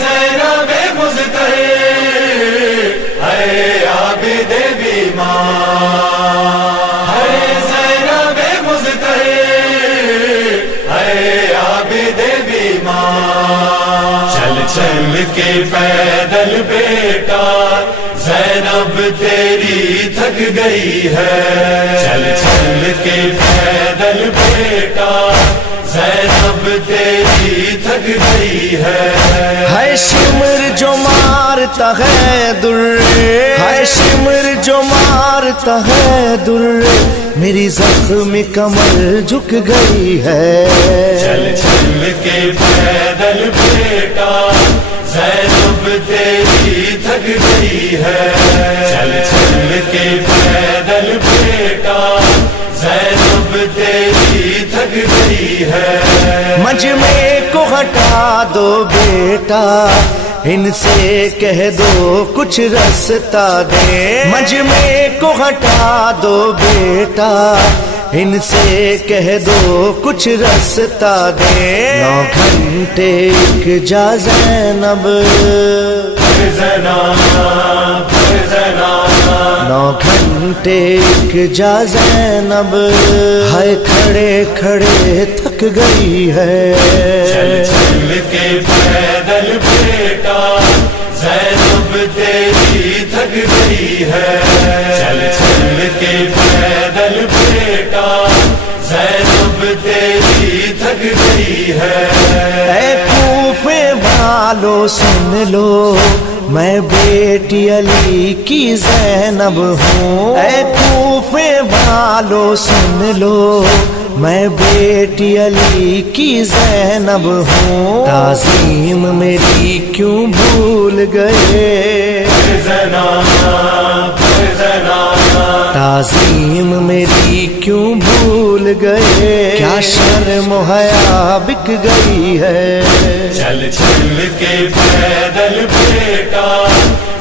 زینب مزتر ہے عابد بیمار، ہے زینب مزتر ہے عابد بیمار. چل چل کے پیدل بیٹا زینب تیری تھک گئی ہے، چل چل کے پیدل بیٹا زینب تیری تھک گئی ہے. ہے شمر جو مارتا ہے در، ہے شمر جو مارتا ہے در، میری زخم کمر جھک گئی ہے. چل چل کے پیدل بیٹا زینب تیری تھک گئی ہے، چل چل کے پیدل بیٹا زینب تیری تھک گئی ہے. مجمع کو ہٹا دو بیٹا، ان سے کہہ دو کچھ رستہ دے. مجمع کو ہٹا دو بیٹا، ان سے کہہ دو کچھ رستہ دے. 9 گھنٹے ایک جا زینب، 9 گھنٹے ایک جا زینب، ہائے کھڑے کھڑے تھک گئی ہے. چل چل کے پیدل بیٹا زینب تیری تھک گئی ہے، چل چل کے پیدل بیٹا زینب تیری تھک گئی ہے. اے کوفے والو سن لو، میں بیٹی علی کی زینب ہوں. اے کوفے والو سن لو، میں بیٹی علی کی زینب ہوں. تعظیم میری کیوں بھول گئے، تعظیم میری کیوں بھول گئے، کیا شرم و حیا بک گئی ہے. چل چل کے پیدل بیٹا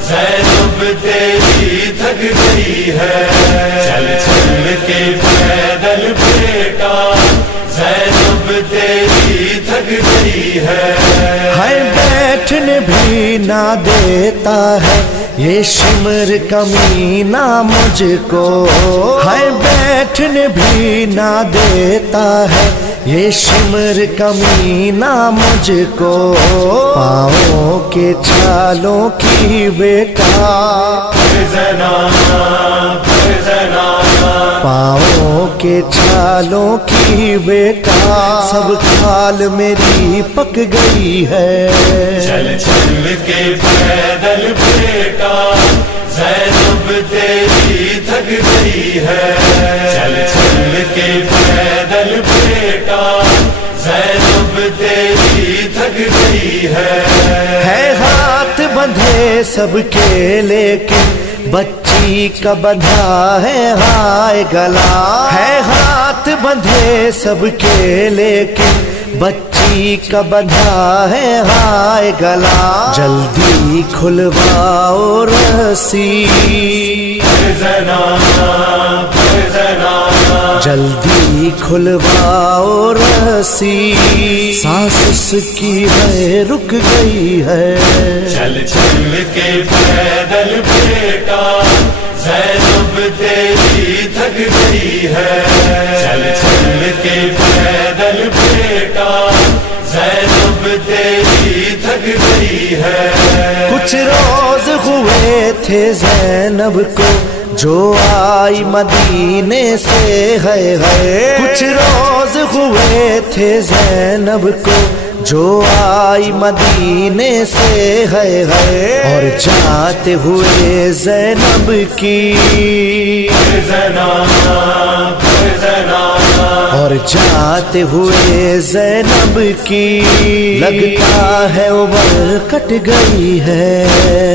زینب تیری تھک گئی ہے، چل چل کے پیدل بیٹا زینب تیری تھک گئی ہے. ہے بیٹھنے بھی نہ دیتا ہے یہ شمر کمینہ مجھ کو، ہے بیٹھنے بھی نہ دیتا ہے یہ شمر کمینہ مجھ کو. پاؤں کے چھالوں کی بیٹا، پاؤں کے چھالوں کی بیٹا، سب کھال میری پک گئی ہے. چل چل کے پیدل بیٹا زینب تیری تھک گئی ہے، چل چل کے پیدل بیٹا زینب تیری تھک گئی ہے. ہے ہاتھ بندھے سب کے لیکن بچی کا بندھا ہے ہائے گلا. ہے ہاتھ بندھے سب کے لیکن بچی کا بندھا ہے ہائے گلا. جلدی کھلواؤ رسی، جلدی کھلواؤ رسی، سانس اس کی ہے رک گئی ہے. چل چل کے پیدل بیٹا زینب تیری تھک گئی ہے، چل چل کے پیدل بیٹا زینب تیری تھک گئی ہے. کچھ روز ہوئے تھے زینب کو جو آئی مدینے سے، ہے کچھ روز ہوئے تھے زینب کو جو آئی مدینے سے، ہے اور جاتے ہوئے زینب کی، اور جاتے ہوئے زینب کی لگتا ہے عمر کٹ گئی ہے.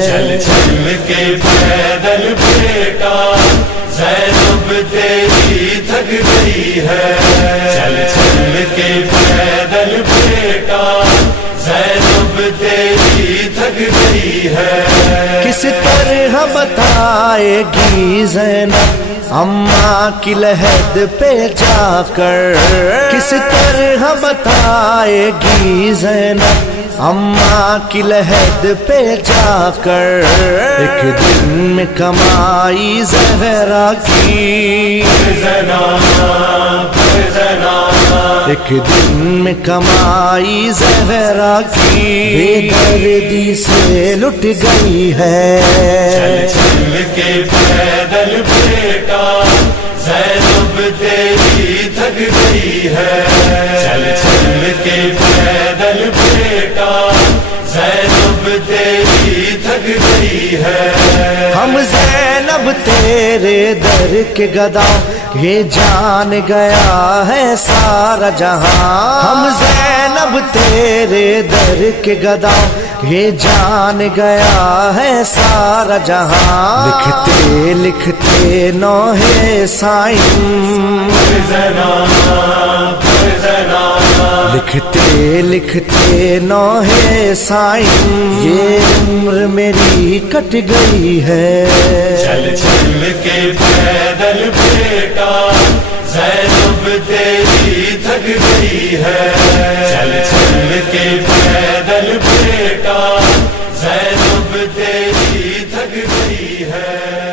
چل چل کے پیدل بیٹا زینب تیری تھک گئی ہے، چل چل کے پیدل بیٹا زینب تیری تھک گئی ہے. کس طرح بتائے گی زینب اماں کی لحد پہ جا کر، کس طرح بتائے گی زینب اماں کی لحد پہ جا کر ایک دن میں کمائی زہرا کی، ایک دن میں کمائی زہرا کی، بے دردی سے لٹ گئی ہے، چل کے پیدل بیٹا زینب تیری تھک گئی ہے، چل کے پیدل بیٹا زینب تیری تھک گئی ہے، ہم زینب تیرے در کے گدا یہ جان گیا ہے سارا جہاں، ہم زینب تیرے در کے گدا یہ جان گیا ہے سارا جہاں، لکھتے لکھتے نوحے سائن، لکھتے لکھتے نوحے سائن، یہ عمر میری کٹ گئی ہے، چل کے پیدل بیٹا زینب تیری تھک گئی ہے، چل کے پیدل بیٹا زینب تیری تھک گئی ہے۔